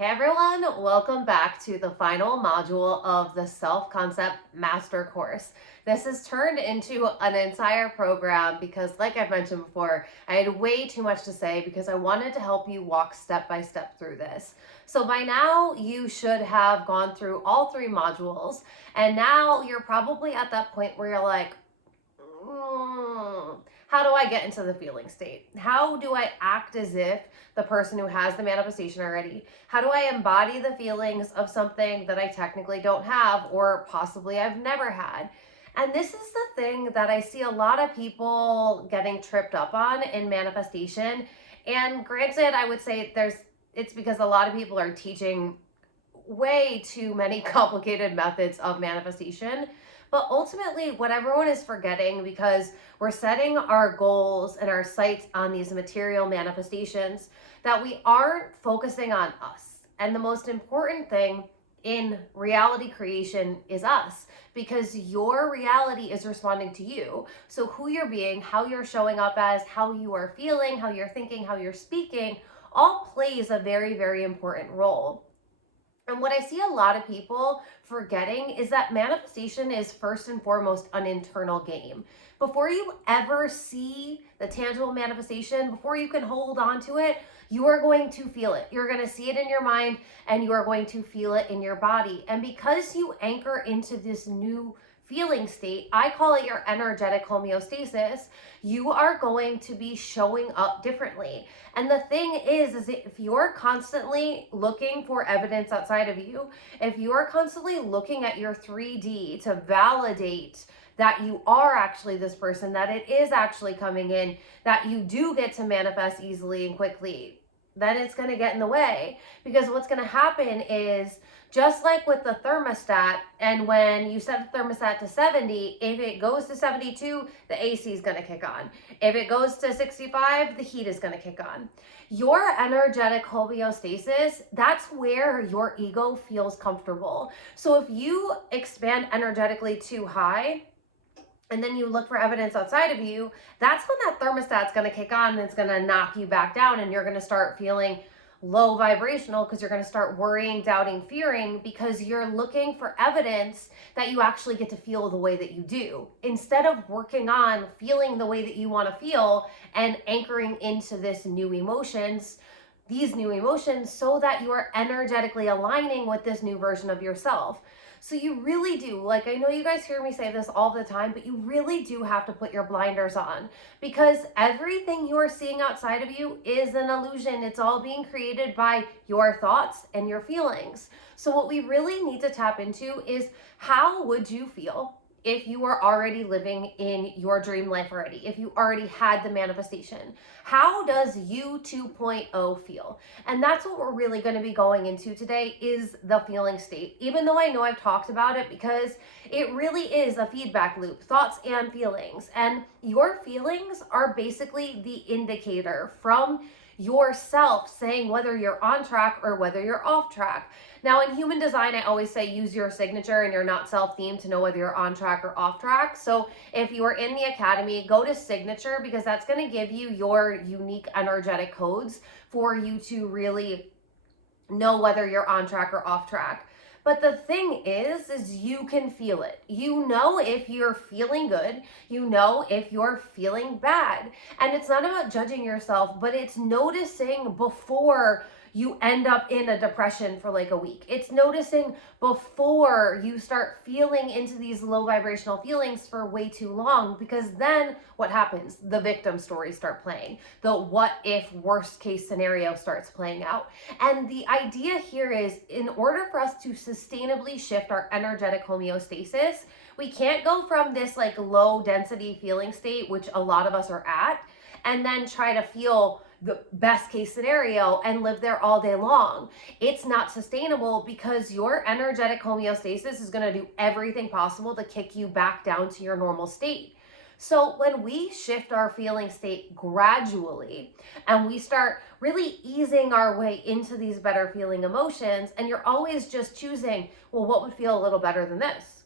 Hey everyone, welcome back to the final module of the Self Concept Master Course. This has turned into an entire program because, like I've mentioned before, I had way too much to say because I wanted to help you walk step by step through this. So by now, you should have gone through all three modules, and now you're probably at that point where you're like, how do I get into the feeling state? How do I act as if the person who has the manifestation already? How do I embody the feelings of something that I technically don't have or possibly I've never had? And this is the thing that I see a lot of people getting tripped up on in manifestation. And granted, I would say it's because a lot of people are teaching way too many complicated methods of manifestation. But ultimately, what everyone is forgetting, because we're setting our goals and our sights on these material manifestations, that we aren't focusing on us. And the most important thing in reality creation is us, because your reality is responding to you. So who you're being, how you're showing up as, how you are feeling, how you're thinking, how you're speaking, all plays a very, very important role. And what I see a lot of people forgetting is that manifestation is first and foremost an internal game. Before you ever see the tangible manifestation, before you can hold on to it, you are going to feel it. You're going to see it in your mind and you are going to feel it in your body. And because you anchor into this new feeling state, I call it your energetic homeostasis, you are going to be showing up differently. And the thing is if you're constantly looking for evidence outside of you, if you're constantly looking at your 3D to validate that you are actually this person, that it is actually coming in, that you do get to manifest easily and quickly, then it's going to get in the way. Because what's going to happen is, just like with the thermostat, and when you set the thermostat to 70, if it goes to 72, the AC is going to kick on. If it goes to 65, the heat is going to kick on. Your energetic homeostasis, that's where your ego feels comfortable. So if you expand energetically too high, and then you look for evidence outside of you, that's when that thermostat's going to kick on and it's going to knock you back down, and you're going to start feeling low vibrational because you're going to start worrying, doubting, fearing, because you're looking for evidence that you actually get to feel the way that you do, instead of working on feeling the way that you want to feel and anchoring into these new emotions, so that you are energetically aligning with this new version of yourself. So you really do, like, I know you guys hear me say this all the time, but you really do have to put your blinders on, because everything you are seeing outside of you is an illusion. It's all being created by your thoughts and your feelings. So what we really need to tap into is, how would you feel if you were already living in your dream life already, if you already had the manifestation? How does you 2.0 feel? And that's what we're really going to be going into today, is the feeling state. Even though I know I've talked about it, because it really is a feedback loop, thoughts and feelings. And your feelings are basically the indicator from yourself saying whether you're on track or whether you're off track. Now, in human design, I always say use your signature and your not self theme to know whether you're on track or off track. So if you are in the academy, go to signature, because that's going to give you your unique energetic codes for you to really know whether you're on track or off track. But the thing is you can feel it. You know if you're feeling good, you know if you're feeling bad. And it's not about judging yourself, but it's noticing before you end up in a depression for like a week. It's noticing before you start feeling into these low vibrational feelings for way too long, because then what happens? The victim stories start playing. The what if worst case scenario starts playing out. And the idea here is, in order for us to sustainably shift our energetic homeostasis, we can't go from this like low density feeling state, which a lot of us are at, and then try to feel the best case scenario and live there all day long. It's not sustainable, because your energetic homeostasis is going to do everything possible to kick you back down to your normal state. So when we shift our feeling state gradually and we start really easing our way into these better feeling emotions, and you're always just choosing, well, what would feel a little better than this?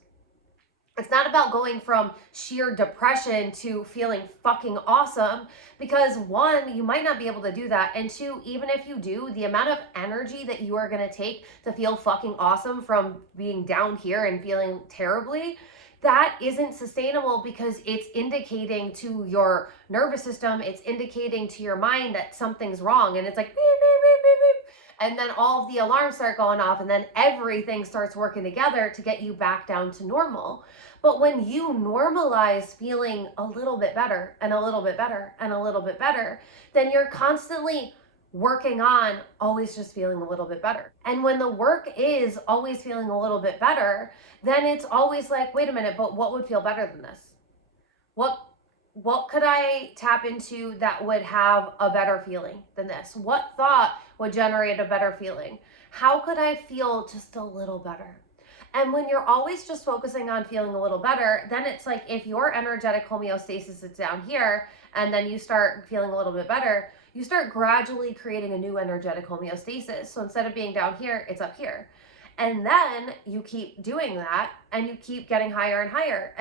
It's not about going from sheer depression to feeling fucking awesome, because one, you might not be able to do that. And two, even if you do, the amount of energy that you are going to take to feel fucking awesome from being down here and feeling terribly, that isn't sustainable, because it's indicating to your nervous system, it's indicating to your mind that something's wrong. And it's like beep, beep, beep, beep, beep. And then all of the alarms start going off, and then everything starts working together to get you back down to normal. But when you normalize feeling a little bit better and a little bit better and a little bit better, then you're constantly working on always just feeling a little bit better. And when the work is always feeling a little bit better, then it's always like, wait a minute, but what would feel better than this? What could I tap into that would have a better feeling than this? What thought would generate a better feeling? How could I feel just a little better? And when you're always just focusing on feeling a little better, then it's like if your energetic homeostasis is down here and then you start feeling a little bit better, you start gradually creating a new energetic homeostasis. So instead of being down here, it's up here. And then you keep doing that and you keep getting higher and higher.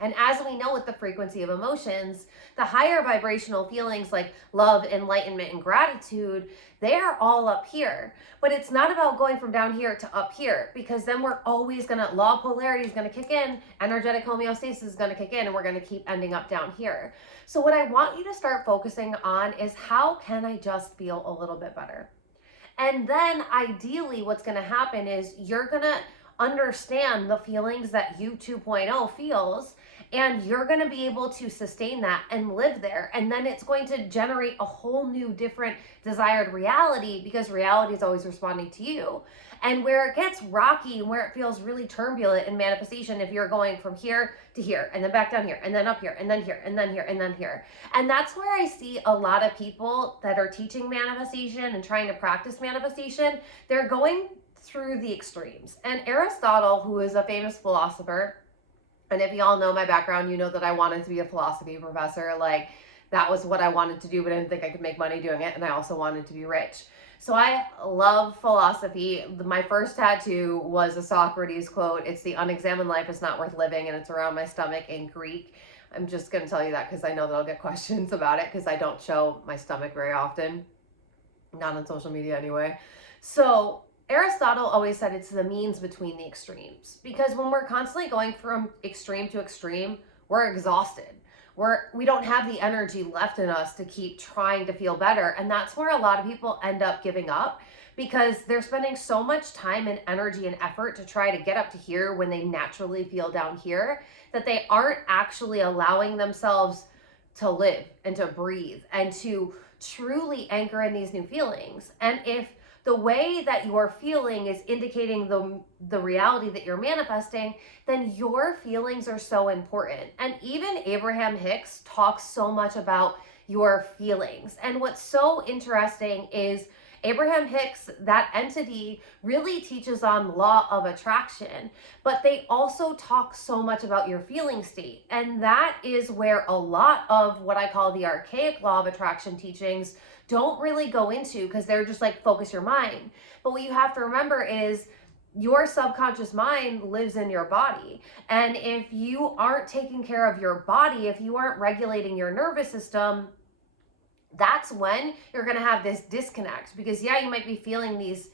And as we know with the frequency of emotions, the higher vibrational feelings like love, enlightenment, and gratitude, they're all up here. But it's not about going from down here to up here, because then we're always law of polarity is gonna kick in, energetic homeostasis is gonna kick in, and we're gonna keep ending up down here. So what I want you to start focusing on is, how can I just feel a little bit better? And then ideally what's gonna happen is you're gonna understand the feelings that you 2.0 feels, and you're going to be able to sustain that and live there. And then it's going to generate a whole new different desired reality, because reality is always responding to you. And where it gets rocky and where it feels really turbulent in manifestation, if you're going from here to here and then back down here and then up here and then here and then here and then here. And that's where I see a lot of people that are teaching manifestation and trying to practice manifestation, they're going through the extremes. And Aristotle, who is a famous philosopher, and if y'all know my background, you know that I wanted to be a philosophy professor. Like, that was what I wanted to do, but I didn't think I could make money doing it. And I also wanted to be rich. So I love philosophy. My first tattoo was a Socrates quote. It's "The unexamined life is not worth living," and it's around my stomach in Greek. I'm just going to tell you that because I know that I'll get questions about it, because I don't show my stomach very often. Not on social media anyway. So Aristotle always said it's the means between the extremes, because when we're constantly going from extreme to extreme, we're exhausted. We don't have the energy left in us to keep trying to feel better. And that's where a lot of people end up giving up, because they're spending so much time and energy and effort to try to get up to here when they naturally feel down here, that they aren't actually allowing themselves to live and to breathe and to truly anchor in these new feelings. And if the way that you're feeling is indicating the reality that you're manifesting, then your feelings are so important. And even Abraham Hicks talks so much about your feelings. And what's so interesting is Abraham Hicks, that entity, really teaches on law of attraction, but they also talk so much about your feeling state. And that is where a lot of what I call the archaic law of attraction teachings don't really go into, because they're just like, focus your mind. But what you have to remember is your subconscious mind lives in your body. And if you aren't taking care of your body, if you aren't regulating your nervous system, that's when you're going to have this disconnect. Because yeah, you might be feeling these,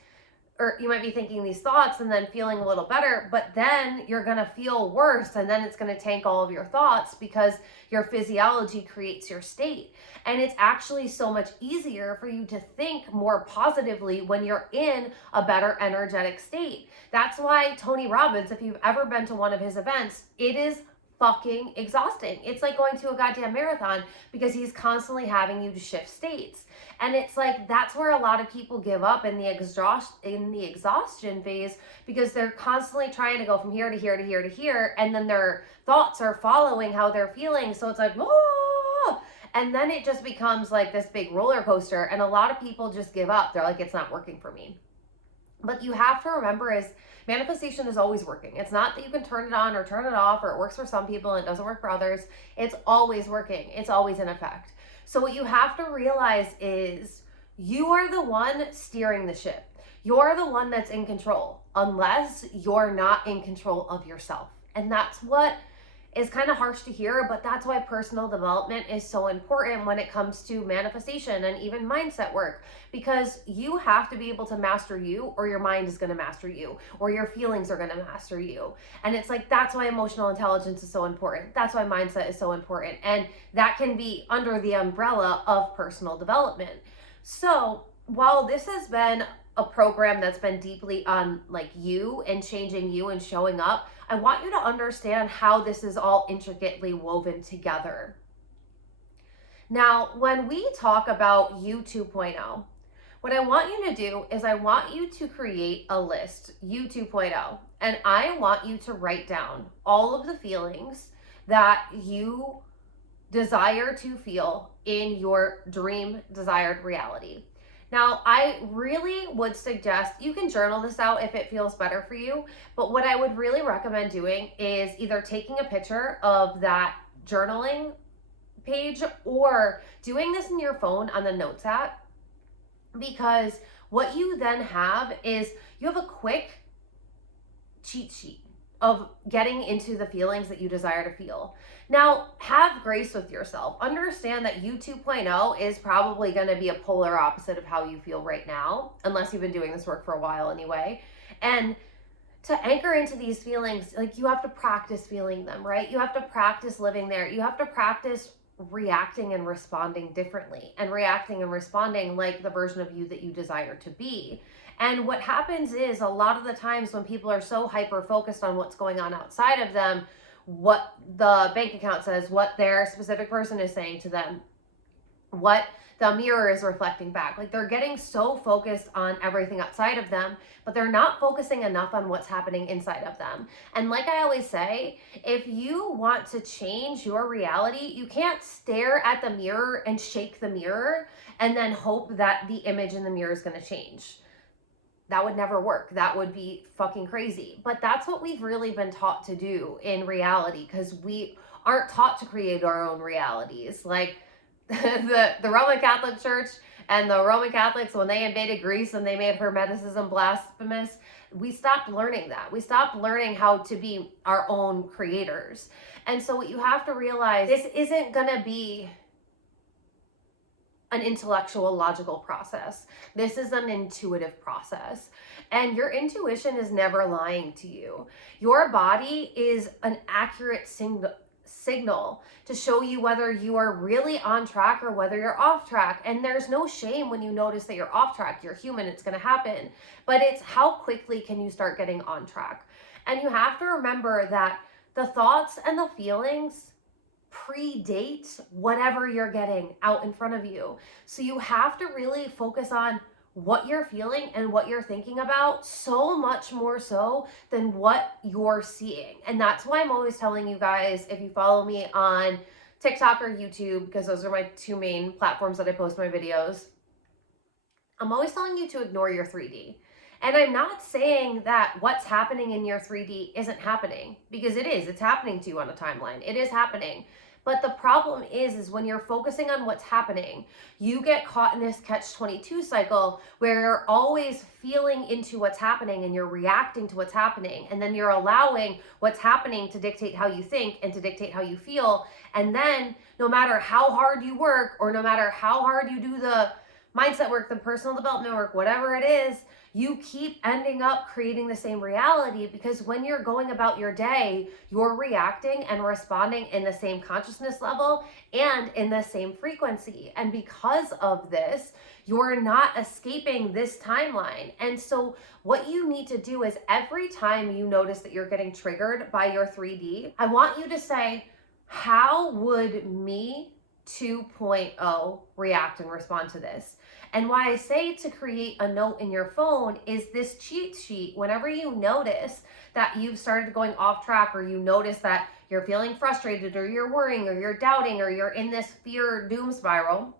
or you might be thinking these thoughts and then feeling a little better, but then you're going to feel worse, and then it's going to tank all of your thoughts, because your physiology creates your state. And it's actually so much easier for you to think more positively when you're in a better energetic state. That's why Tony Robbins, if you've ever been to one of his events, it is fucking exhausting. It's like going to a goddamn marathon, because he's constantly having you to shift states. And it's like, that's where a lot of people give up in the exhaustion phase, because they're constantly trying to go from here to here to here to here, and then their thoughts are following how they're feeling. So it's like, oh, and then it just becomes like this big roller coaster, and a lot of people just give up. They're like, it's not working for me. But you have to remember is manifestation is always working. It's not that you can turn it on or turn it off, or it works for some people and it doesn't work for others. It's always working. It's always in effect. So what you have to realize is you are the one steering the ship. You're the one that's in control, unless you're not in control of yourself. And that's what is kind of harsh to hear, but that's why personal development is so important when it comes to manifestation and even mindset work, because you have to be able to master you, or your mind is going to master you, or your feelings are going to master you. And it's like, that's why emotional intelligence is so important. That's why mindset is so important. And that can be under the umbrella of personal development. So while this has been a program that's been deeply on like you and changing you and showing up, I want you to understand how this is all intricately woven together. Now, when we talk about you 2.0, what I want you to do is I want you to create a list, you 2.0, and I want you to write down all of the feelings that you desire to feel in your dream desired reality. Now, I really would suggest you can journal this out if it feels better for you, but what I would really recommend doing is either taking a picture of that journaling page or doing this in your phone on the Notes app, because what you then have is you have a quick cheat sheet of getting into the feelings that you desire to feel. Now, have grace with yourself. Understand that you 2.0 is probably going to be a polar opposite of how you feel right now, unless you've been doing this work for a while anyway. And to anchor into these feelings, like, you have to practice feeling them, right? You have to practice living there. You have to practice reacting and responding differently, and reacting and responding like the version of you that you desire to be. And what happens is, a lot of the times when people are so hyper focused on what's going on outside of them, what the bank account says, what their specific person is saying to them, what the mirror is reflecting back, like, they're getting so focused on everything outside of them, but they're not focusing enough on what's happening inside of them. And like I always say, if you want to change your reality, you can't stare at the mirror and shake the mirror and then hope that the image in the mirror is going to change. That would never work. That would be fucking crazy. But that's what we've really been taught to do in reality, because we aren't taught to create our own realities. Like the Roman Catholic Church and the Roman Catholics, when they invaded Greece and they made Hermeticism blasphemous, we stopped learning that. We stopped learning how to be our own creators. And so what you have to realize, this isn't gonna be an intellectual, logical process. This is an intuitive process. And your intuition is never lying to you. Your body is an accurate signal to show you whether you are really on track or whether you're off track. And there's no shame when you notice that you're off track. You're human, it's gonna happen. But it's how quickly can you start getting on track? And you have to remember that the thoughts and the feelings predate whatever you're getting out in front of you. So you have to really focus on what you're feeling and what you're thinking about, so much more so than what you're seeing. And that's why I'm always telling you guys, if you follow me on TikTok or YouTube, because those are my two main platforms that I post my videos, I'm always telling you to ignore your 3D. And I'm not saying that what's happening in your 3D isn't happening, because it is. It's happening to you on a timeline. It is happening. But the problem is when you're focusing on what's happening, you get caught in this catch-22 cycle where you're always feeling into what's happening and you're reacting to what's happening. And then you're allowing what's happening to dictate how you think and to dictate how you feel. And then no matter how hard you work, or no matter how hard you do the mindset work, the personal development work, whatever it is, you keep ending up creating the same reality, because when you're going about your day, you're reacting and responding in the same consciousness level and in the same frequency. And because of this, you're not escaping this timeline. And so what you need to do is, every time you notice that you're getting triggered by your 3D, I want you to say, how would me 2.0 react and respond to this? And why I say to create a note in your phone is this cheat sheet. Whenever you notice that you've started going off track, or you notice that you're feeling frustrated, or you're worrying, or you're doubting, or you're in this fear doom spiral,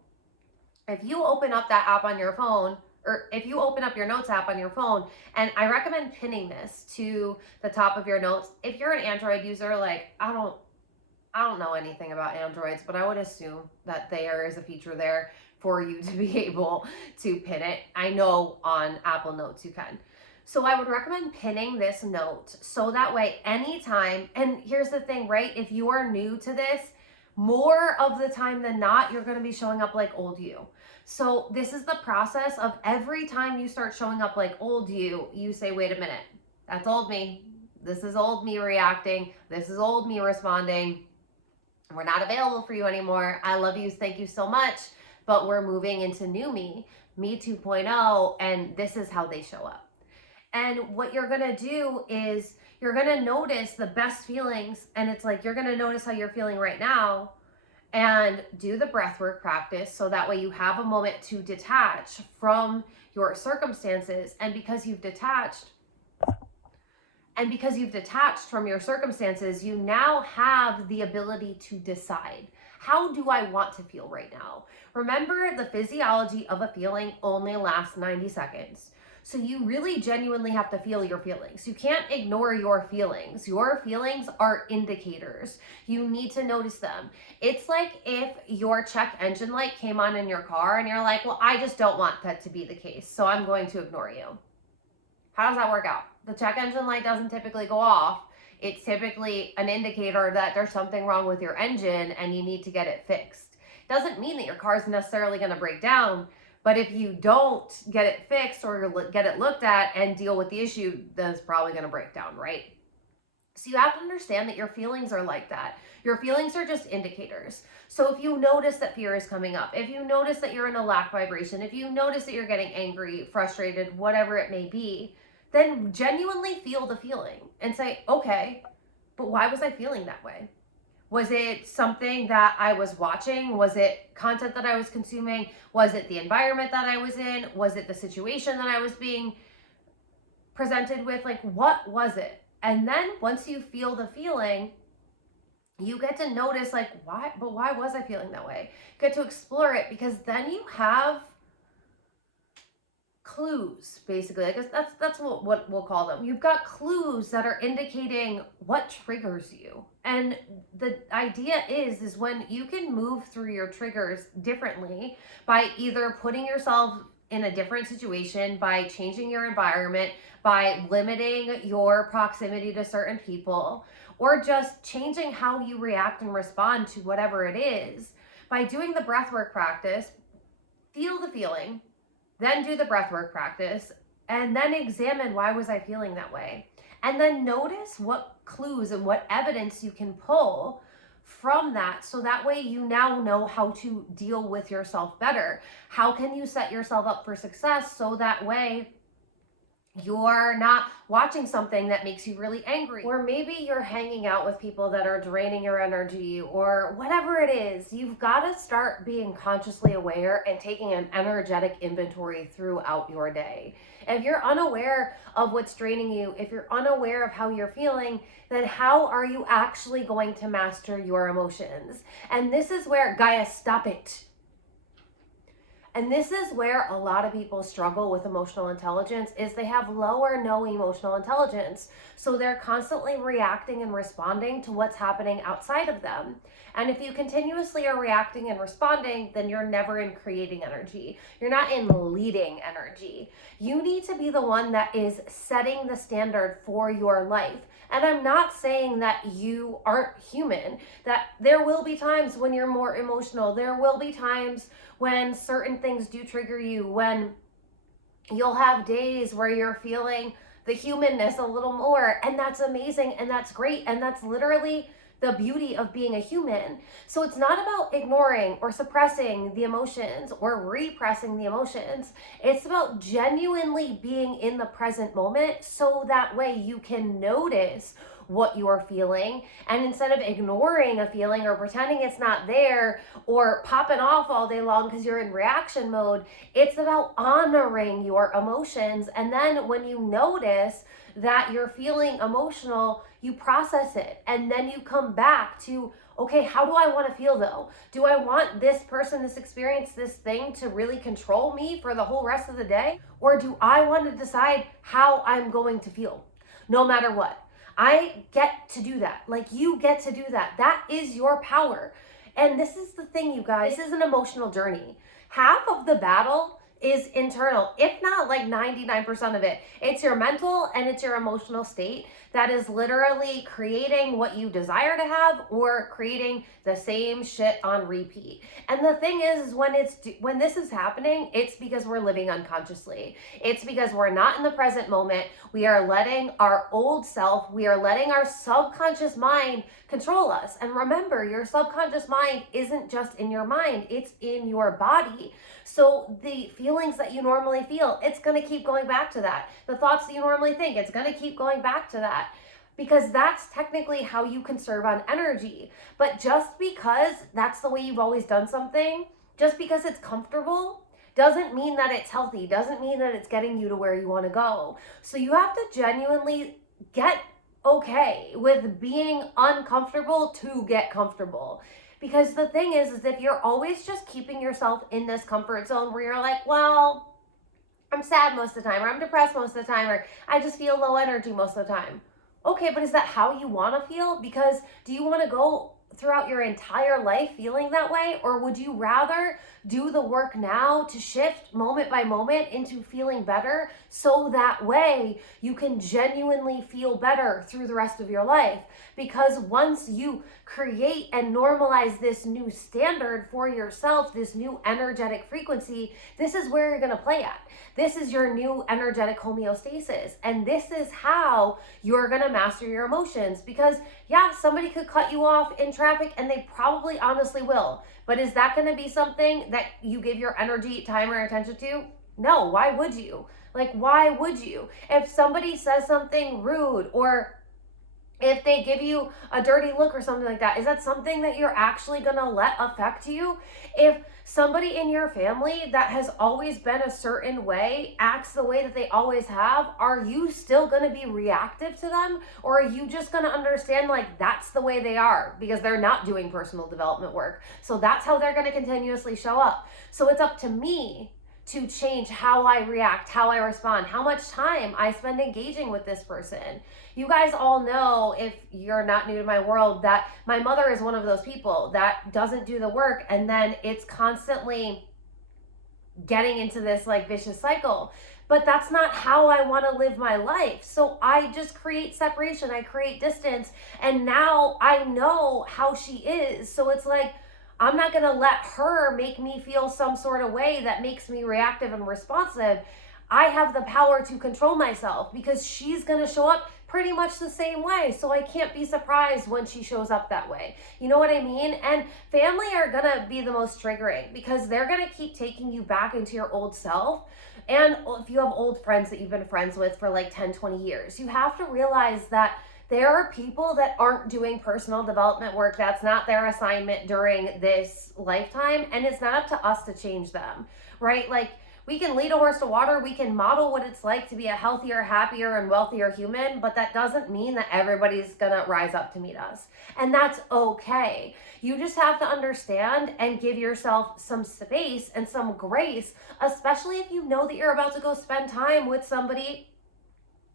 if you open up that app on your phone, or if you open up your notes app on your phone, and I recommend pinning this to the top of your notes. If you're an Android user, like, I don't know anything about Androids, but I would assume that there is a feature there for you to be able to pin it. I know on Apple Notes you can. So I would recommend pinning this note so that way anytime, and here's the thing, right? If you are new to this, more of the time than not, you're going to be showing up like old you. So this is the process of every time you start showing up like old you, you say, wait a minute, that's old me. This is old me reacting. This is old me responding. We're not available for you anymore. I love you. Thank you so much. But we're moving into new me, me 2.0, and this is how they show up. And what you're going to do is you're going to notice the best feelings. And it's like, you're going to notice how you're feeling right now and do the breathwork practice. So that way you have a moment to detach from your circumstances. And because you've detached from your circumstances, you now have the ability to decide, how do I want to feel right now? Remember, the physiology of a feeling only lasts 90 seconds. So you really genuinely have to feel your feelings. You can't ignore your feelings. Your feelings are indicators. You need to notice them. It's like if your check engine light came on in your car and you're like, well, I just don't want that to be the case, so I'm going to ignore you. How does that work out? The check engine light doesn't typically go off. It's typically an indicator that there's something wrong with your engine and you need to get it fixed. Doesn't mean that your car is necessarily going to break down, but if you don't get it fixed or get it looked at and deal with the issue, then it's probably going to break down, right? So you have to understand that your feelings are like that. Your feelings are just indicators. So if you notice that fear is coming up, if you notice that you're in a lack vibration, if you notice that you're getting angry, frustrated, whatever it may be, then genuinely feel the feeling and say, okay, but why was I feeling that way? Was it something that I was watching? Was it content that I was consuming? Was it the environment that I was in? Was it the situation that I was being presented with? Like, what was it? And then once you feel the feeling, you get to notice, like, why was I feeling that way? You get to explore it, because then you have clues, basically. I guess that's what we'll call them. You've got clues that are indicating what triggers you. And the idea is when you can move through your triggers differently by either putting yourself in a different situation, by changing your environment, by limiting your proximity to certain people, or just changing how you react and respond to whatever it is. By doing the breathwork practice, feel the feeling, then do the breathwork practice, and then examine, why was I feeling that way? And then notice what clues and what evidence you can pull from that, so that way you now know how to deal with yourself better. How can you set yourself up for success so that way you're not watching something that makes you really angry, or maybe you're hanging out with people that are draining your energy, or whatever it is. You've got to start being consciously aware and taking an energetic inventory throughout your day. If you're unaware of what's draining you, if you're unaware of how you're feeling, then how are you actually going to master your emotions? And this is where, Gaia, stop it. And this is where a lot of people struggle with emotional intelligence, is they have low or no emotional intelligence. So they're constantly reacting and responding to what's happening outside of them. And if you continuously are reacting and responding, then you're never in creating energy. You're not in leading energy. You need to be the one that is setting the standard for your life. And I'm not saying that you aren't human, that there will be times when you're more emotional. There will be times when certain things do trigger you, when you'll have days where you're feeling the humanness a little more, and that's amazing and that's great, and that's literally the beauty of being a human. So it's not about ignoring or suppressing the emotions or repressing the emotions. It's about genuinely being in the present moment, so that way you can notice what you're feeling, and instead of ignoring a feeling or pretending it's not there or popping off all day long because you're in reaction mode, it's about honoring your emotions. And then when you notice that you're feeling emotional, you process it, and then you come back to, okay, how do I want to feel though? Do I want this person, this experience, this thing to really control me for the whole rest of the day? Or do I want to decide how I'm going to feel no matter what? I get to do that. Like, you get to do that. That is your power. And this is the thing, you guys. This is an emotional journey. half of the battle is internal, if not like 99% of it. It's your mental and it's your emotional state that is literally creating what you desire to have or creating the same shit on repeat. And the thing is when this is happening, it's because we're living unconsciously. It's because we're not in the present moment. We are letting our old self, we are letting our subconscious mind control us. And remember, your subconscious mind isn't just in your mind, it's in your body. So the feelings that you normally feel, it's going to keep going back to that. The thoughts that you normally think, it's going to keep going back to that. Because that's technically how you conserve on energy. But just because that's the way you've always done something, just because it's comfortable, doesn't mean that it's healthy, doesn't mean that it's getting you to where you want to go. So you have to genuinely get okay with being uncomfortable to get comfortable. Because the thing is if you're always just keeping yourself in this comfort zone where you're like, well, I'm sad most of the time, or I'm depressed most of the time, or I just feel low energy most of the time. Okay, but is that how you want to feel? Because do you want to go throughout your entire life feeling that way? Or would you rather do the work now to shift moment by moment into feeling better so that way you can genuinely feel better through the rest of your life? Because once you create and normalize this new standard for yourself, this new energetic frequency, this is where you're going to play at. This is your new energetic homeostasis. And this is how you're going to master your emotions. Because yeah, somebody could cut you off in traffic and they probably honestly will. But is that going to be something that you give your energy, time, or attention to? No, why would you? Like, why would you? If somebody says something rude or if they give you a dirty look or something like that, is that something that you're actually going to let affect you? If somebody in your family that has always been a certain way acts the way that they always have, are you still going to be reactive to them? Or are you just going to understand like that's the way they are because they're not doing personal development work? So that's how they're going to continuously show up. So it's up to me to change how I react, how I respond, how much time I spend engaging with this person. You guys all know, if you're not new to my world, that my mother is one of those people that doesn't do the work, and then it's constantly getting into this like vicious cycle. But that's not how I want to live my life. So I just create separation, I create distance, and now I know how she is. So it's like, I'm not going to let her make me feel some sort of way that makes me reactive and responsive. I have the power to control myself because she's going to show up pretty much the same way. So I can't be surprised when she shows up that way. You know what I mean? And family are going to be the most triggering because they're going to keep taking you back into your old self. And if you have old friends that you've been friends with for like 10, 20 years, you have to realize that there are people that aren't doing personal development work. That's not their assignment during this lifetime. And it's not up to us to change them, right? Like, we can lead a horse to water. We can model what it's like to be a healthier, happier, and wealthier human. But that doesn't mean that everybody's going to rise up to meet us. And that's okay. You just have to understand and give yourself some space and some grace, especially if you know that you're about to go spend time with somebody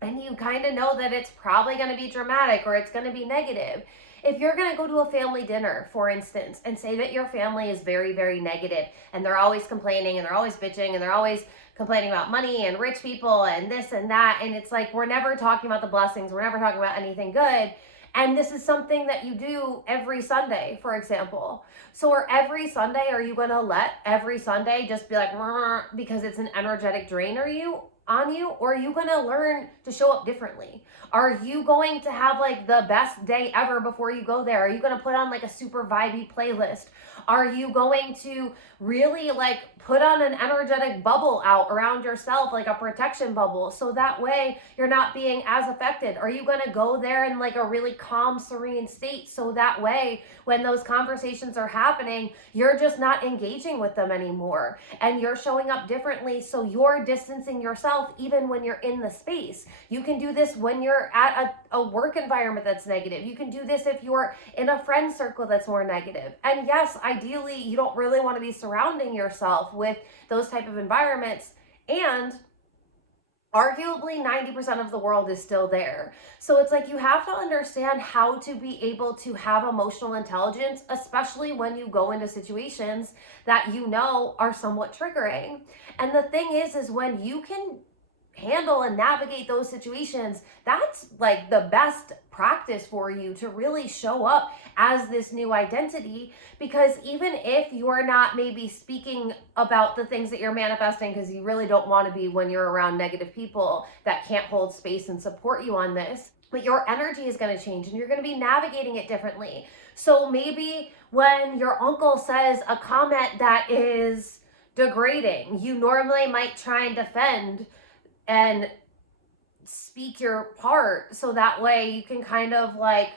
and you kind of know that it's probably going to be dramatic or it's going to be negative. If you're going to go to a family dinner, for instance, and say that your family is very, very negative and they're always complaining and they're always bitching and they're always complaining about money and rich people and this and that, and it's like we're never talking about the blessings, we're never talking about anything good, and this is something that you do every Sunday, for example. So every Sunday, are you going to let every Sunday just be like, because it's an energetic drain on you, or are you going to learn to show up differently? Are you going to have like the best day ever before you go there? Are you going to put on like a super vibey playlist? Are you going to really like put on an energetic bubble out around yourself, like a protection bubble, so that way you're not being as affected? Are you going to go there in like a really calm, serene state, so that way when those conversations are happening, you're just not engaging with them anymore and you're showing up differently, so you're distancing yourself even when you're in the space? You can do this when you're at a work environment that's negative. You can do this if you're in a friend circle that's more negative. And yes, ideally, you don't really want to be surrounding yourself with those type of environments. And arguably 90% of the world is still there. So it's like you have to understand how to be able to have emotional intelligence, especially when you go into situations that you know are somewhat triggering. And the thing is when you can handle and navigate those situations, that's like the best practice for you to really show up as this new identity. Because even if you're not maybe speaking about the things that you're manifesting, because you really don't want to be when you're around negative people that can't hold space and support you on this, but your energy is going to change and you're going to be navigating it differently. So maybe when your uncle says a comment that is degrading, you normally might try and defend and speak your part so that way you can kind of like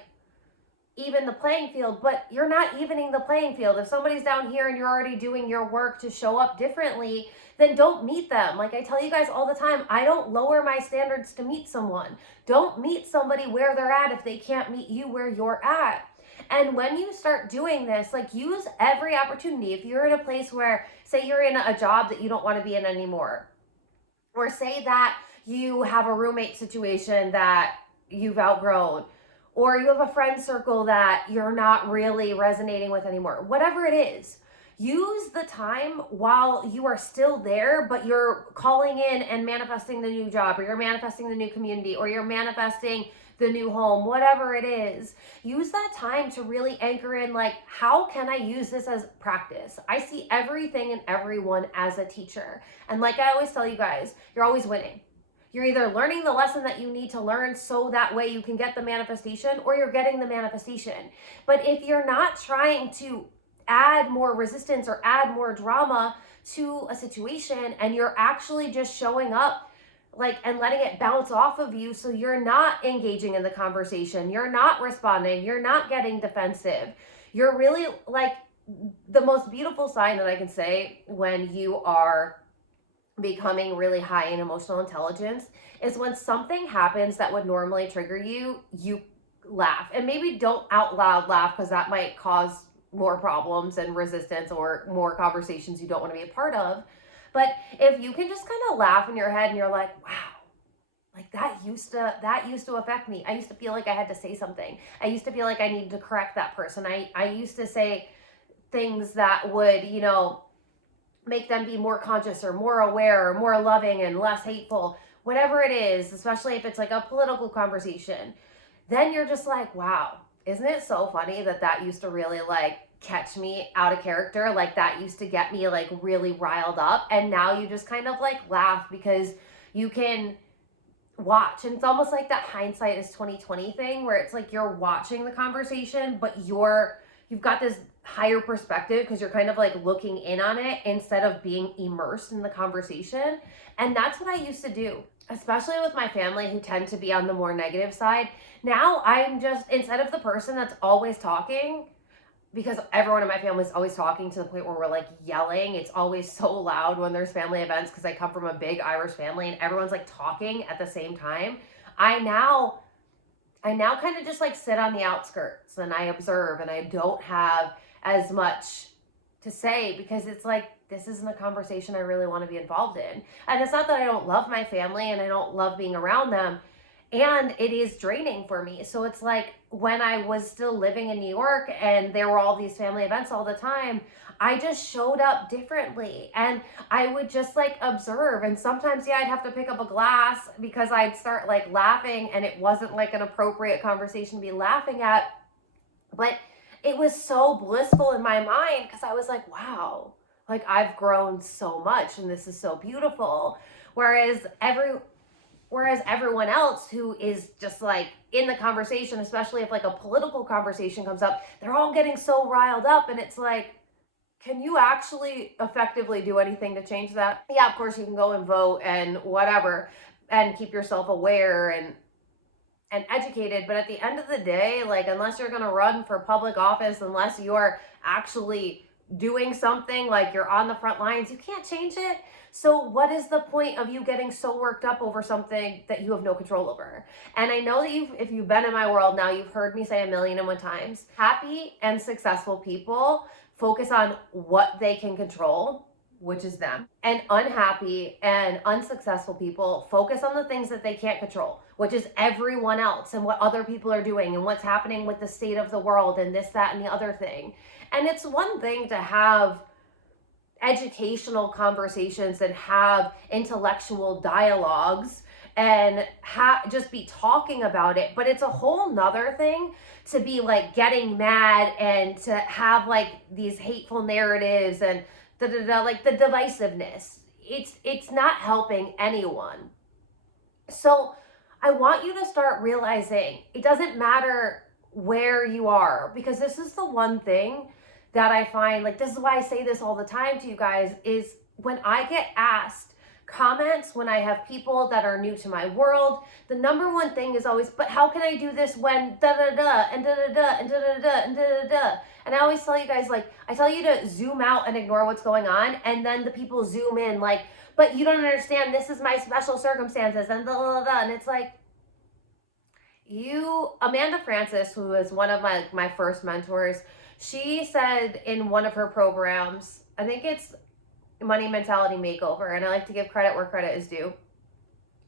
even the playing field, but you're not evening the playing field. If somebody's down here and you're already doing your work to show up differently, then don't meet them. Like I tell you guys all the time, I don't lower my standards to meet someone. Don't meet somebody where they're at if they can't meet you where you're at. And when you start doing this, like use every opportunity. If you're in a place where, say you're in a job that you don't want to be in anymore, or say that you have a roommate situation that you've outgrown, or you have a friend circle that you're not really resonating with anymore, whatever it is, use the time while you are still there, but you're calling in and manifesting the new job, or you're manifesting the new community, or you're manifesting the new home, whatever it is. Use that time to really anchor in, like, how can I use this as practice? I see everything and everyone as a teacher. And like I always tell you guys, you're always winning. You're either learning the lesson that you need to learn so that way you can get the manifestation, or you're getting the manifestation. But if you're not trying to add more resistance or add more drama to a situation, and you're actually just showing up like and letting it bounce off of you, so you're not engaging in the conversation, you're not responding, you're not getting defensive, you're really like, the most beautiful sign that I can say when you are becoming really high in emotional intelligence is when something happens that would normally trigger you, you laugh. And maybe don't out loud laugh, because that might cause more problems and resistance or more conversations you don't want to be a part of. But if you can just kind of laugh in your head and you're like, wow, like that used to affect me. I used to feel like I had to say something. I used to feel like I needed to correct that person. I used to say things that would, you know, make them be more conscious or more aware or more loving and less hateful, whatever it is, especially if it's like a political conversation. Then you're just like, wow, isn't it so funny that that used to really like catch me out of character? Like that used to get me like really riled up, and now you just kind of like laugh because you can watch. And it's almost like that hindsight is 2020 thing, where it's like you're watching the conversation, but you've got this higher perspective because you're kind of like looking in on it instead of being immersed in the conversation. And that's what I used to do, especially with my family who tend to be on the more negative side. Now I'm just, instead of the person that's always talking, because everyone in my family is always talking to the point where we're like yelling. It's always so loud when there's family events, because I come from a big Irish family and everyone's like talking at the same time. I now kind of just like sit on the outskirts and I observe, and I don't have as much to say, because it's like, this isn't a conversation I really want to be involved in. And it's not that I don't love my family and I don't love being around them, and it is draining for me. So it's like when I was still living in New York and there were all these family events all the time, I just showed up differently, and I would just like observe. And sometimes, yeah, I'd have to pick up a glass because I'd start like laughing and it wasn't like an appropriate conversation to be laughing at. But it was so blissful in my mind because I was like, wow, like I've grown so much and this is so beautiful. Whereas everyone else who is just like in the conversation, especially if like a political conversation comes up, they're all getting so riled up, and it's like, can you actually effectively do anything to change that? Yeah, of course you can go and vote and whatever and keep yourself aware and educated, but at the end of the day, like, unless you're going to run for public office, unless you're actually doing something, like you're on the front lines, you can't change it. So what is the point of you getting so worked up over something that you have no control over? And I know that if you've been in my world now, you've heard me say 1,000,001 times, happy and successful people focus on what they can control which is them. And unhappy and unsuccessful people focus on the things that they can't control, which is everyone else and what other people are doing and what's happening with the state of the world and this, that, and the other thing. And it's one thing to have educational conversations and have intellectual dialogues and just be talking about it, but it's a whole nother thing to be like getting mad and to have like these hateful narratives and like the divisiveness. It's not helping anyone. So I want you to start realizing it doesn't matter where you are, because this is the one thing that I find, like, this is why I say this all the time to you guys, is when I get asked comments, when I have people that are new to my world, the number one thing is always, but how can I do this when da da da and da da da and da da da and da da da? And I always tell you guys, like, I tell you to zoom out and ignore what's going on, and then the people zoom in, like, but you don't understand, this is my special circumstances and da da da. And it's like, Amanda Francis, who is one of my first mentors, she said in one of her programs, I think it's Money Mentality Makeover, and I like to give credit where credit is due.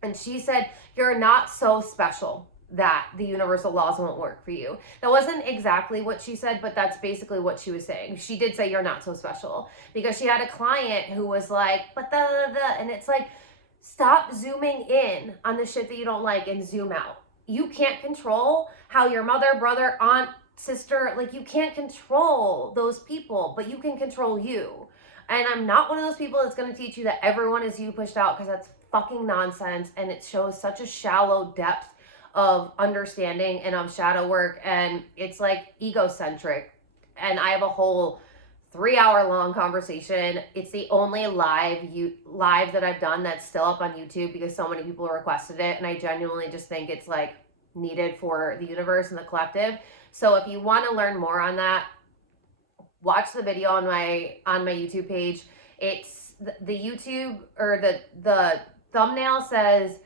And she said, you're not so special that the universal laws won't work for you. That wasn't exactly what she said, but that's basically what she was saying. She did say you're not so special, because she had a client who was like, but da da da, and it's like, stop zooming in on the shit that you don't like and zoom out. You can't control how your mother, brother, aunt, sister, like, you can't control those people, but you can control you. And I'm not one of those people that's going to teach you that everyone is you pushed out, because that's fucking nonsense, and it shows such a shallow depth of understanding and of shadow work, and it's like egocentric. And I have a whole 3-hour-long conversation. It's the only live that I've done that's still up on YouTube, because so many people requested it, and I genuinely just think it's like needed for the universe and the collective. So if you want to learn more on that, watch the video on my YouTube page. It's the YouTube, or the thumbnail says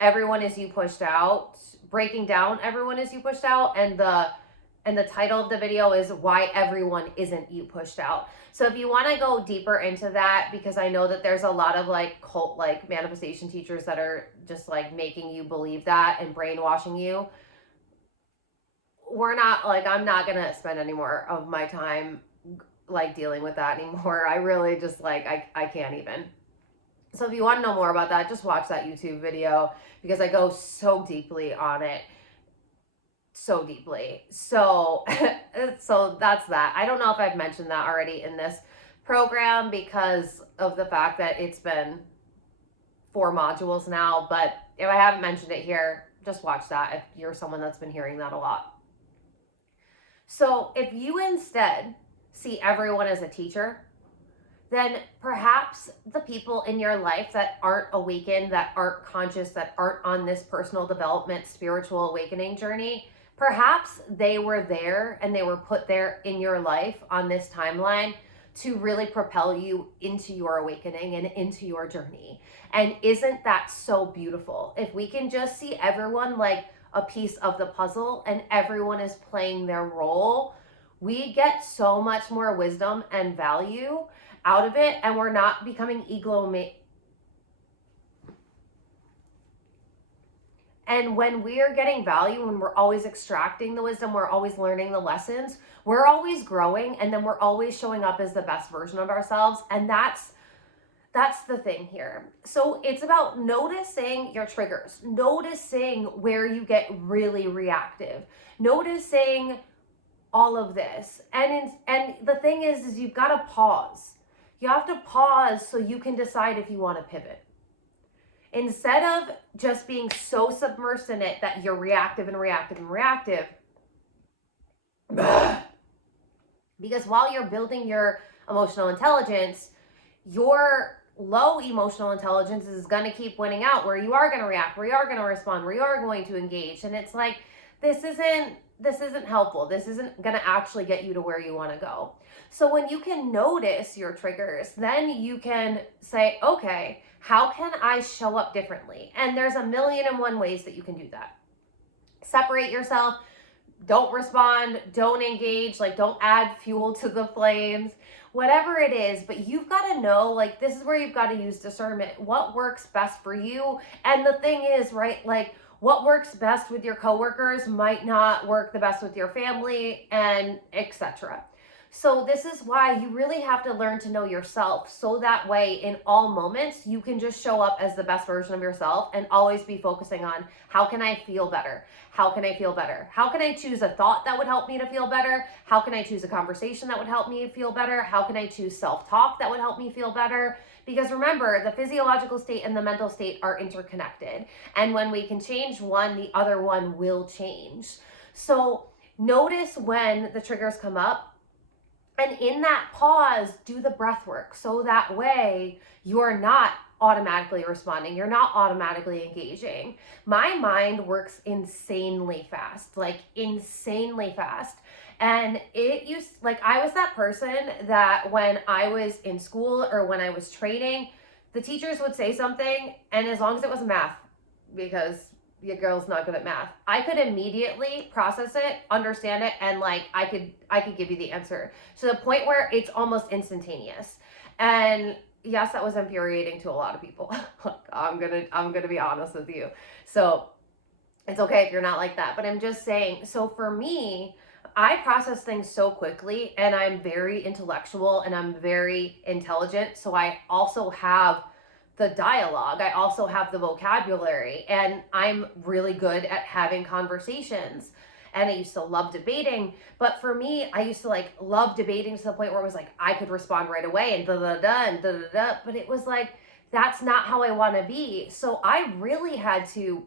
everyone is you pushed out, breaking down everyone is you pushed out, and the title of the video is why everyone isn't you pushed out. So if you want to go deeper into that, because I know that there's a lot of like cult like manifestation teachers that are just like making you believe that and brainwashing you. I'm not gonna spend any more of my time like dealing with that anymore. I really just like, I can't even. So if you want to know more about that, just watch that YouTube video, because I go so deeply on it. So deeply. So that's that. I don't know if I've mentioned that already in this program, because of the fact that it's been 4 modules now, but if I haven't mentioned it here, just watch that if you're someone that's been hearing that a lot. So if you instead see everyone as a teacher, then perhaps the people in your life that aren't awakened, that aren't conscious, that aren't on this personal development, spiritual awakening journey, perhaps they were there and they were put there in your life on this timeline to really propel you into your awakening and into your journey. And isn't that so beautiful? If we can just see everyone like a piece of the puzzle and everyone is playing their role, we get so much more wisdom and value out of it, and we're not becoming And when we're getting value, when we're always extracting the wisdom, we're always learning the lessons, we're always growing, and then we're always showing up as the best version of ourselves. And that's the thing here. So it's about noticing your triggers, noticing where you get really reactive, noticing all of this. And the thing is you've got to pause. You have to pause so you can decide if you want to pivot. Instead of just being so submersed in it that you're reactive and reactive and reactive. Because while you're building your emotional intelligence, your low emotional intelligence is going to keep winning out, where you are going to react, where you are going to respond, where you are going to engage. And it's like, this isn't helpful. This isn't going to actually get you to where you want to go. So when you can notice your triggers, then you can say, okay, how can I show up differently? And there's 1,000,001 ways that you can do that. Separate yourself. Don't respond. Don't engage. Like, don't add fuel to the flames. whatever it is, but you've got to know, like, this is where you've got to use discernment. What works best for you? And the thing is, right, like, what works best with your coworkers might not work the best with your family, and etc. So this is why you really have to learn to know yourself, so that way in all moments you can just show up as the best version of yourself and always be focusing on, how can I feel better? How can I feel better? How can I choose a thought that would help me to feel better? How can I choose a conversation that would help me feel better? How can I choose self-talk that would help me feel better? Because remember, the physiological state and the mental state are interconnected. And when we can change one, the other one will change. So notice when the triggers come up, and in that pause, do the breath work. So that way you're not automatically responding. You're not automatically engaging. My mind works insanely fast, like insanely fast. And I was that person that when I was in school or when I was training, the teachers would say something, and as long as it was math, because your girl's not good at math, I could immediately process it, understand it, and like I could give you the answer to the point where it's almost instantaneous. And yes, that was infuriating to a lot of people. I'm gonna be honest with you. So it's okay if you're not like that, but I'm just saying, so for me, I process things so quickly, and I'm very intellectual and I'm very intelligent. So I also have the dialogue, I also have the vocabulary, and I'm really good at having conversations. And I used to love debating, but for me, I used to like love debating to the point where it was like I could respond right away and da da da and da da da, but it was like, that's not how I want to be. So I really had to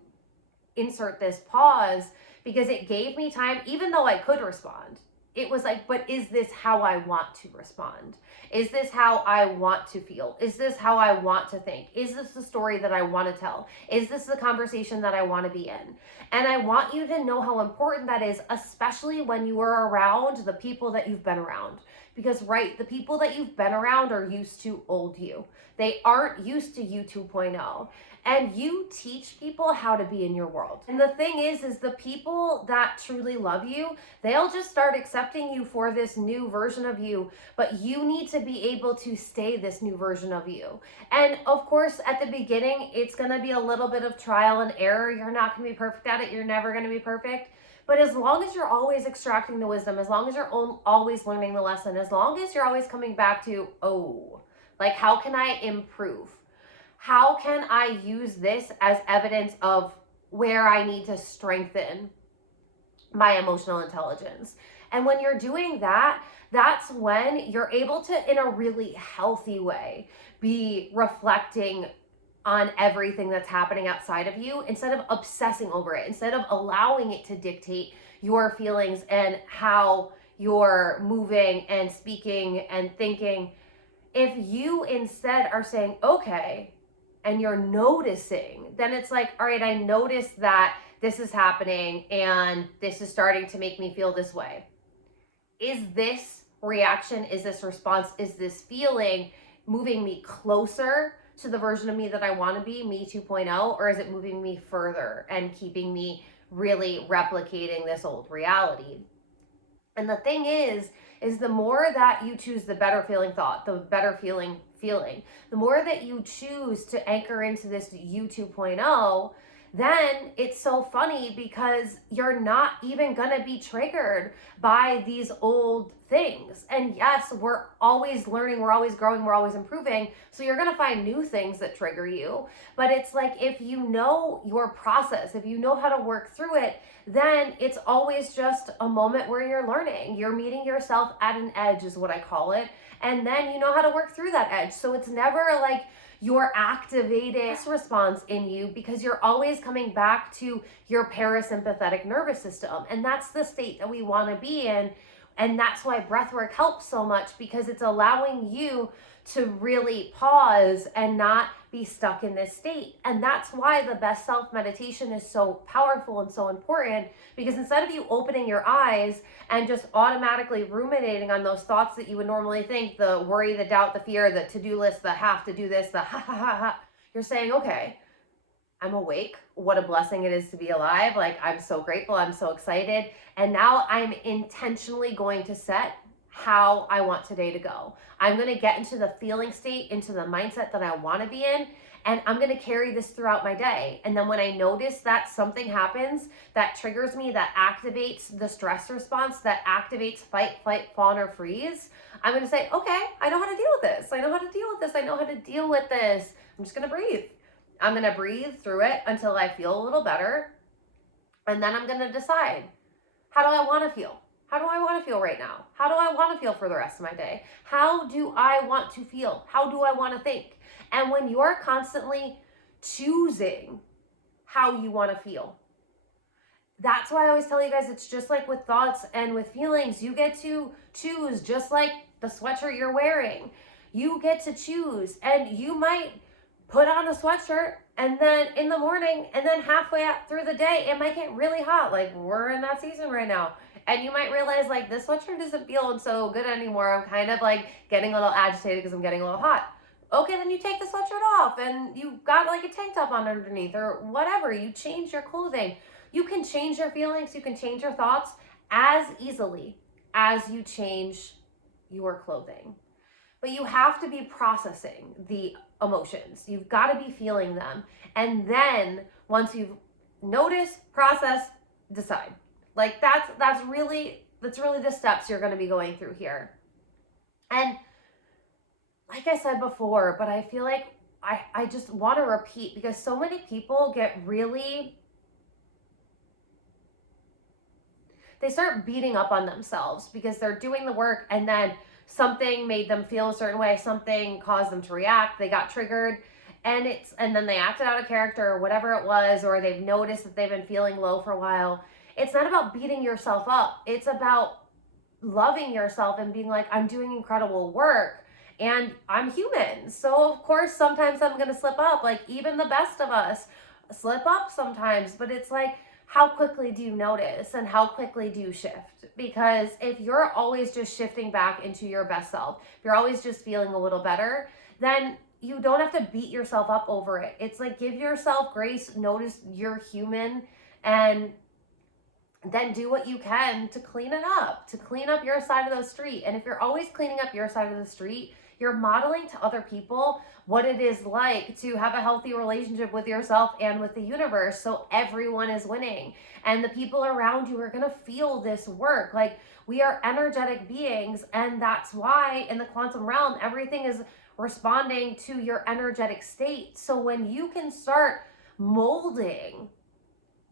insert this pause, because it gave me time, even though I could respond. It was like, but is this how I want to respond? Is this how I want to feel? Is this how I want to think? Is this the story that I want to tell? Is this the conversation that I want to be in? And I want you to know how important that is, especially when you are around the people that you've been around. Because, right, the people that you've been around are used to old you. They aren't used to you 2.0. And you teach people how to be in your world. And the thing is the people that truly love you, they'll just start accepting you for this new version of you, but you need to be able to stay this new version of you. And of course, at the beginning, it's gonna be a little bit of trial and error. You're not gonna be perfect at it. You're never gonna be perfect. But as long as you're always extracting the wisdom, as long as you're always learning the lesson, as long as you're always coming back to, oh, like, how can I improve? How can I use this as evidence of where I need to strengthen my emotional intelligence? And when you're doing that, that's when you're able to, in a really healthy way, be reflecting on everything that's happening outside of you, instead of obsessing over it, instead of allowing it to dictate your feelings and how you're moving and speaking and thinking. If you instead are saying, okay, and you're noticing, then it's like, all right, I noticed that this is happening and this is starting to make me feel this way. Is this reaction, is this response, is this feeling moving me closer to the version of me that I want to be, me 2.0, or is it moving me further and keeping me really replicating this old reality? And the thing is the more that you choose the better feeling thought, the better feeling, the more that you choose to anchor into this you 2.0, then it's so funny, because you're not even gonna be triggered by these old things. And yes, we're always learning, we're always growing, we're always improving. So you're gonna find new things that trigger you. But it's like, if you know your process, if you know how to work through it, then it's always just a moment where you're learning. You're meeting yourself at an edge, is what I call it. And then you know how to work through that edge. So it's never like you're activating this response in you, because you're always coming back to your parasympathetic nervous system. And that's the state that we want to be in. And that's why breath work helps so much, because it's allowing you to really pause and not be stuck in this state. And that's why the best self meditation is so powerful and so important, because instead of you opening your eyes and just automatically ruminating on those thoughts that you would normally think, the worry, the doubt, the fear, the to-do list, the have to do this, the ha ha ha ha, you're saying, okay, I'm awake. What a blessing it is to be alive. Like, I'm so grateful. I'm so excited. And now I'm intentionally going to set how I want today to go. I'm going to get into the feeling state, into the mindset that I want to be in, and I'm going to carry this throughout my day. And then when I notice that something happens that triggers me, that activates the stress response, that activates fight, flight, fawn, or freeze, I'm going to say, okay, I know how to deal with this. I know how to deal with this. I know how to deal with this. I'm just going to breathe. I'm going to breathe through it until I feel a little better. And then I'm going to decide, how do I want to feel? How do I want to feel right now? How do I want to feel for the rest of my day? How do I want to feel? How do I want to think? And when you're constantly choosing how you want to feel, that's why I always tell you guys, it's just like with thoughts and with feelings. You get to choose, just like the sweatshirt you're wearing. You get to choose, and you might put on a sweatshirt and then in the morning and then halfway out through the day, it might get really hot. Like we're in that season right now. And you might realize like this sweatshirt isn't feeling so good anymore. I'm kind of like getting a little agitated because I'm getting a little hot. Okay, then you take the sweatshirt off and you got like a tank top on underneath or whatever. You change your clothing. You can change your feelings. You can change your thoughts as easily as you change your clothing. But you have to be processing the emotions. You've got to be feeling them. And then once you've noticed, process, decide. Like that's really the steps you're going to be going through here. And like I said before, but I feel like I just want to repeat, because so many people they start beating up on themselves because they're doing the work and then something made them feel a certain way, something caused them to react, they got triggered, and then they acted out of character or whatever it was, or they've noticed that they've been feeling low for a while. It's not about beating yourself up. It's about loving yourself and being like, I'm doing incredible work and I'm human. So of course, sometimes I'm going to slip up. Like even the best of us slip up sometimes, but it's like, how quickly do you notice and how quickly do you shift? Because if you're always just shifting back into your best self, if you're always just feeling a little better, then you don't have to beat yourself up over it. It's like, give yourself grace, notice you're human, and then do what you can to clean it up, to clean up your side of the street. And if you're always cleaning up your side of the street, you're modeling to other people what it is like to have a healthy relationship with yourself and with the universe. So everyone is winning. And the people around you are going to feel this work. Like we are energetic beings. And that's why in the quantum realm, everything is responding to your energetic state. So when you can start molding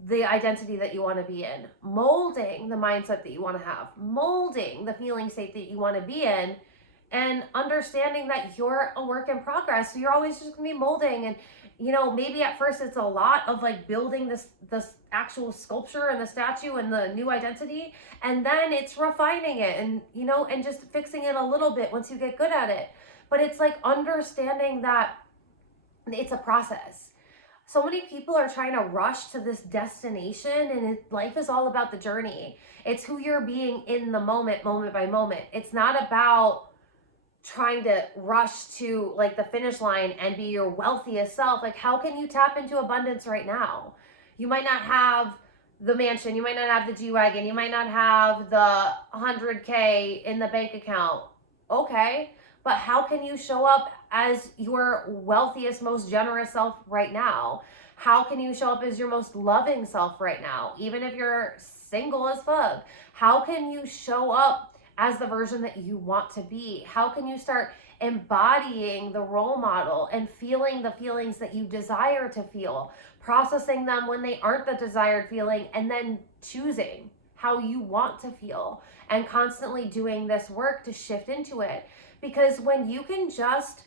the identity that you want to be in, molding the mindset that you want to have, molding the feeling state that you want to be in, and understanding that you're a work in progress. So you're always just gonna be molding. And maybe at first it's a lot of like building this actual sculpture and the statue and the new identity, and then it's refining it and and just fixing it a little bit once you get good at it. But it's like understanding that it's a process. So many people are trying to rush to this destination, and life is all about the journey. It's who you're being in the moment by moment. It's not about trying to rush to like the finish line and be your wealthiest self. Like, how can you tap into abundance right now? You might not have the mansion, you might not have the G-Wagon, you might not have the 100K in the bank account. Okay, but how can you show up as your wealthiest, most generous self right now? How can you show up as your most loving self right now? Even if you're single as fuck, how can you show up as the version that you want to be? How can you start embodying the role model and feeling the feelings that you desire to feel, processing them when they aren't the desired feeling, and then choosing how you want to feel and constantly doing this work to shift into it? Because when you can just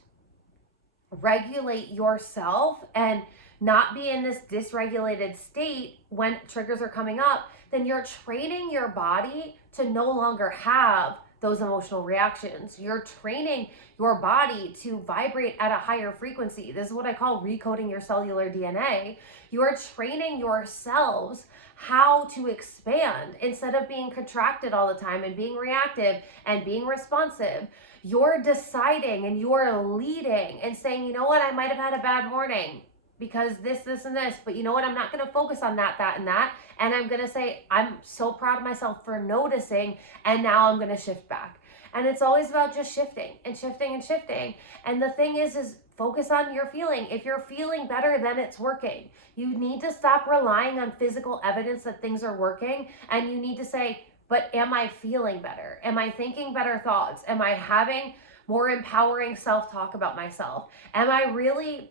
regulate yourself and not be in this dysregulated state when triggers are coming up, then you're training your body to no longer have those emotional reactions. You're training your body to vibrate at a higher frequency. This is what I call recoding your cellular DNA. You are training yourselves how to expand instead of being contracted all the time and being reactive and being responsive. You're deciding and you're leading and saying, you know what, I might have had a bad morning because this, and this, but you know what, I'm not going to focus on that, and that. And I'm going to say, I'm so proud of myself for noticing, and now I'm going to shift back. And it's always about just shifting and shifting and shifting. And the thing is focus on your feeling. If you're feeling better, then it's working. You need to stop relying on physical evidence that things are working. And you need to say, but am I feeling better? Am I thinking better thoughts? Am I having more empowering self-talk about myself? Am I really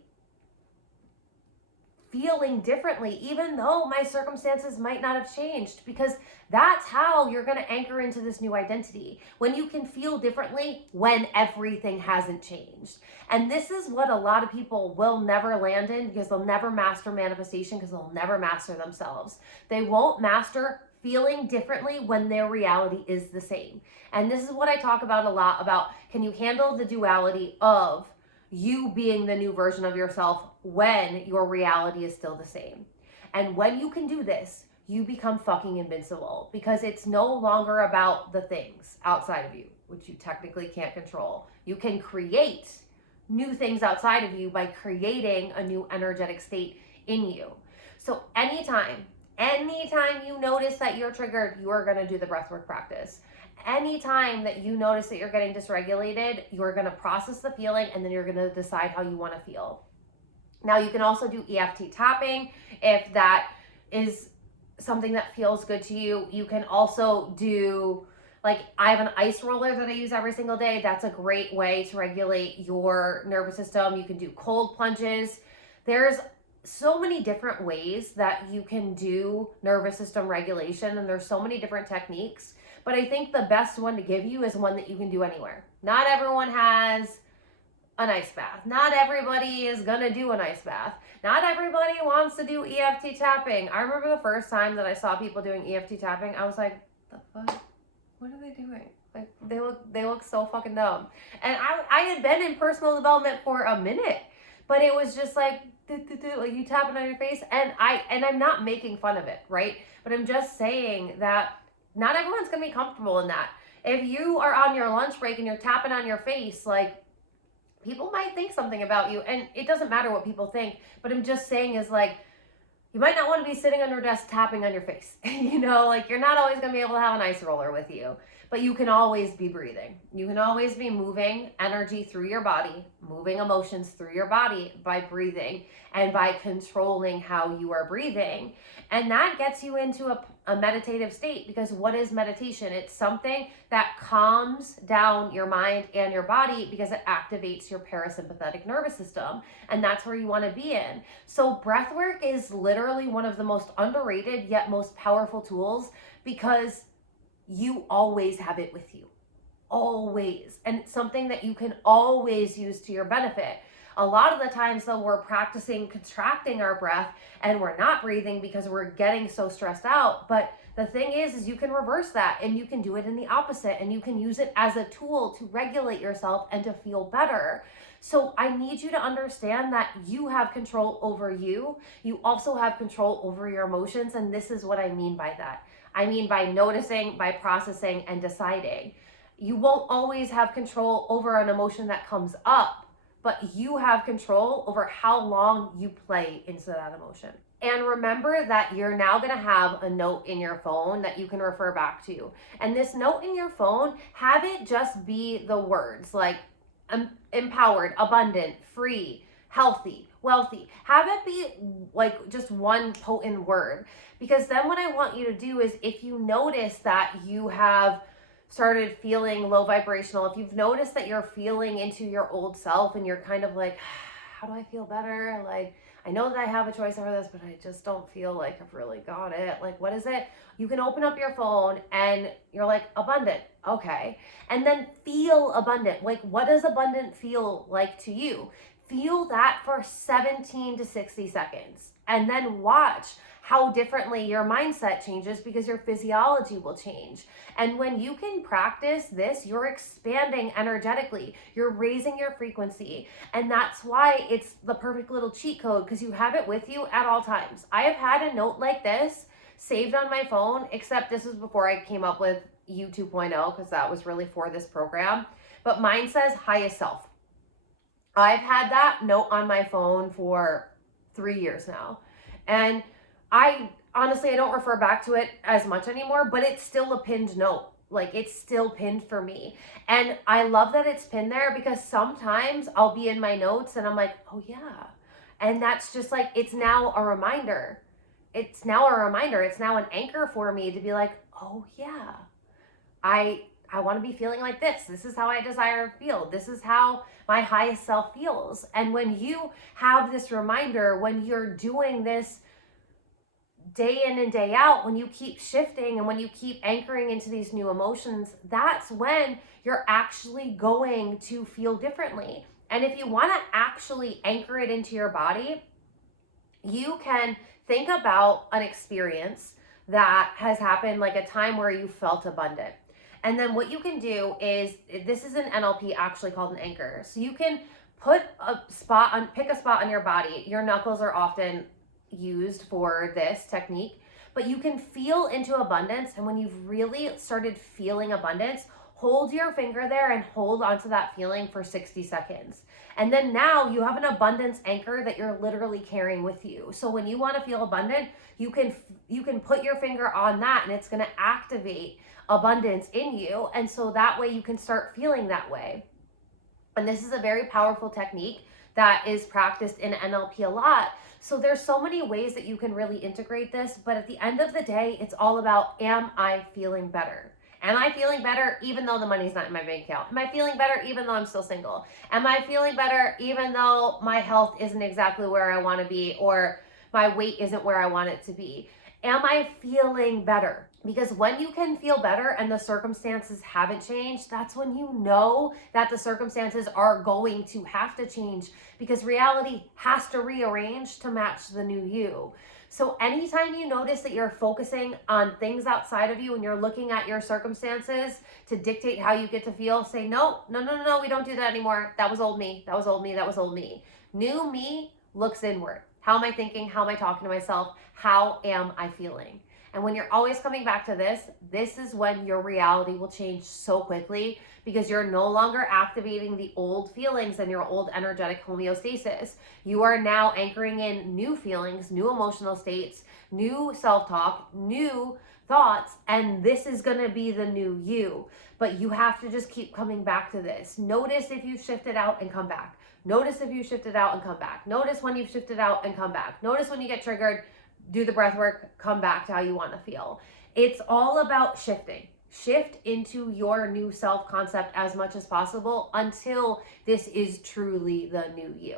feeling differently, even though my circumstances might not have changed? Because that's how you're going to anchor into this new identity, when you can feel differently when everything hasn't changed. And this is what a lot of people will never land in, because they'll never master manifestation, because they'll never master themselves. They won't master feeling differently when their reality is the same. And this is what I talk about a lot, about can you handle the duality of you being the new version of yourself when your reality is still the same. And when you can do this, you become fucking invincible, because it's no longer about the things outside of you, which you technically can't control. You can create new things outside of you by creating a new energetic state in you. So anytime you notice that you're triggered, you are going to do the breathwork practice. Anytime that you notice that you're getting dysregulated, you're going to process the feeling, and then you're going to decide how you want to feel. Now, you can also do EFT tapping if that is something that feels good to you. You can also do, like, I have an ice roller that I use every single day. That's a great way to regulate your nervous system. You can do cold plunges. There's so many different ways that you can do nervous system regulation, and there's so many different techniques. But I think the best one to give you is one that you can do anywhere. Not everyone has an ice bath. Not everybody is going to do an ice bath. Not everybody wants to do EFT tapping. I remember the first time that I saw people doing EFT tapping, I was like, the fuck? What are they doing? Like, they look so fucking dumb. And I had been in personal development for a minute, but it was just like you tapping on your face, and I'm not making fun of it, right? But I'm just saying that not everyone's going to be comfortable in that. If you are on your lunch break and you're tapping on your face, like, people might think something about you, and it doesn't matter what people think, but I'm just saying is, like, you might not want to be sitting on your desk tapping on your face. You know, like, you're not always going to be able to have an ice roller with you, but you can always be breathing. You can always be moving energy through your body, moving emotions through your body by breathing and by controlling how you are breathing. And that gets you into a meditative state, because what is meditation? It's something that calms down your mind and your body, because it activates your parasympathetic nervous system, and that's where you want to be in. So breath work is literally one of the most underrated yet most powerful tools, because you always have it with you. Always. And it's something that you can always use to your benefit. A lot of the times, though, we're practicing contracting our breath and we're not breathing because we're getting so stressed out. But the thing is you can reverse that, and you can do it in the opposite, and you can use it as a tool to regulate yourself and to feel better. So I need you to understand that you have control over you. You also have control over your emotions. And this is what I mean by that. I mean by noticing, by processing, and deciding. You won't always have control over an emotion that comes up, but you have control over how long you play into that emotion. And remember that you're now going to have a note in your phone that you can refer back to. And this note in your phone, have it just be the words like empowered, abundant, free, healthy, wealthy. Have it be like just one potent word. Because then what I want you to do is, if you notice that you have started feeling low vibrational, if you've noticed that you're feeling into your old self and you're kind of like, how do I feel better? Like, I know that I have a choice over this, but I just don't feel like I've really got it. Like, what is it? You can open up your phone and you're like, abundant. Okay. And then feel abundant. Like, what does abundant feel like to you? Feel that for 17 to 60 seconds. And then watch how differently your mindset changes, because your physiology will change. And when you can practice this, you're expanding energetically, you're raising your frequency. And that's why it's the perfect little cheat code, because you have it with you at all times. I have had a note like this saved on my phone, except this was before I came up with U 2.0, because that was really for this program. But mine says highest self. I've had that note on my phone for 3 years now. And I honestly don't refer back to it as much anymore, but it's still a pinned note. like it's still pinned for me. And I love that it's pinned there because sometimes I'll be in my notes and I'm like, oh yeah. And that's just like, it's now a reminder. It's now a reminder. It's now an anchor for me to be like, oh yeah, I want to be feeling like this. This is how I desire to feel. This is how my highest self feels. And when you have this reminder, when you're doing this day in and day out, when you keep shifting and when you keep anchoring into these new emotions, that's when you're actually going to feel differently. And if you want to actually anchor it into your body, you can think about an experience that has happened, like a time where you felt abundant. And then what you can do is, this is an NLP actually called an anchor. So you can put a spot on, pick a spot on your body. Your knuckles are often used for this technique, but you can feel into abundance. And when you've really started feeling abundance, hold your finger there and hold onto that feeling for 60 seconds. And then now you have an abundance anchor that you're literally carrying with you. So when you want to feel abundant, you can put your finger on that and it's going to activate abundance in you. And so that way you can start feeling that way. And this is a very powerful technique that is practiced in NLP a lot. So there's so many ways that you can really integrate this, but at the end of the day, it's all about, am I feeling better? Am I feeling better even though the money's not in my bank account? Am I feeling better even though I'm still single? Am I feeling better even though my health isn't exactly where I want to be or my weight isn't where I want it to be? Am I feeling better? Because when you can feel better and the circumstances haven't changed, that's when you know that the circumstances are going to have to change, because reality has to rearrange to match the new you. So anytime you notice that you're focusing on things outside of you and you're looking at your circumstances to dictate how you get to feel, say, no, we don't do that anymore. That was old me. That was old me. That was old me. New me looks inward. How am I thinking? How am I talking to myself? How am I feeling? And when you're always coming back to this is when your reality will change so quickly, because you're no longer activating the old feelings and your old energetic homeostasis. You are now anchoring in new feelings, new emotional states, new self-talk, new thoughts, and this is going to be the new you. But you have to just keep coming back to this. Notice if you've shifted out and come back. Notice if you shifted out and come back. Notice when you've shifted out and come back. Notice when you get triggered, do the breath work, come back to how you want to feel. It's all about shifting. Shift into your new self-concept as much as possible until this is truly the new you.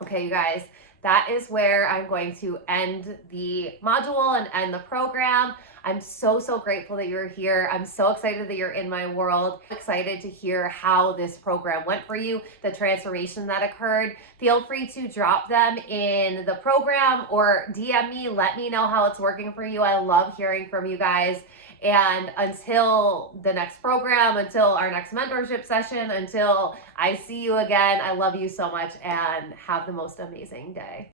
Okay, you guys, that is where I'm going to end the module and end the program. I'm so grateful that you're here. I'm so excited that you're in my world. I'm excited to hear how this program went for you, the transformation that occurred. Feel free to drop them in the program or DM me. Let me know how it's working for you. I love hearing from you guys. And until the next program, until our next mentorship session, until I see you again, I love you so much and have the most amazing day.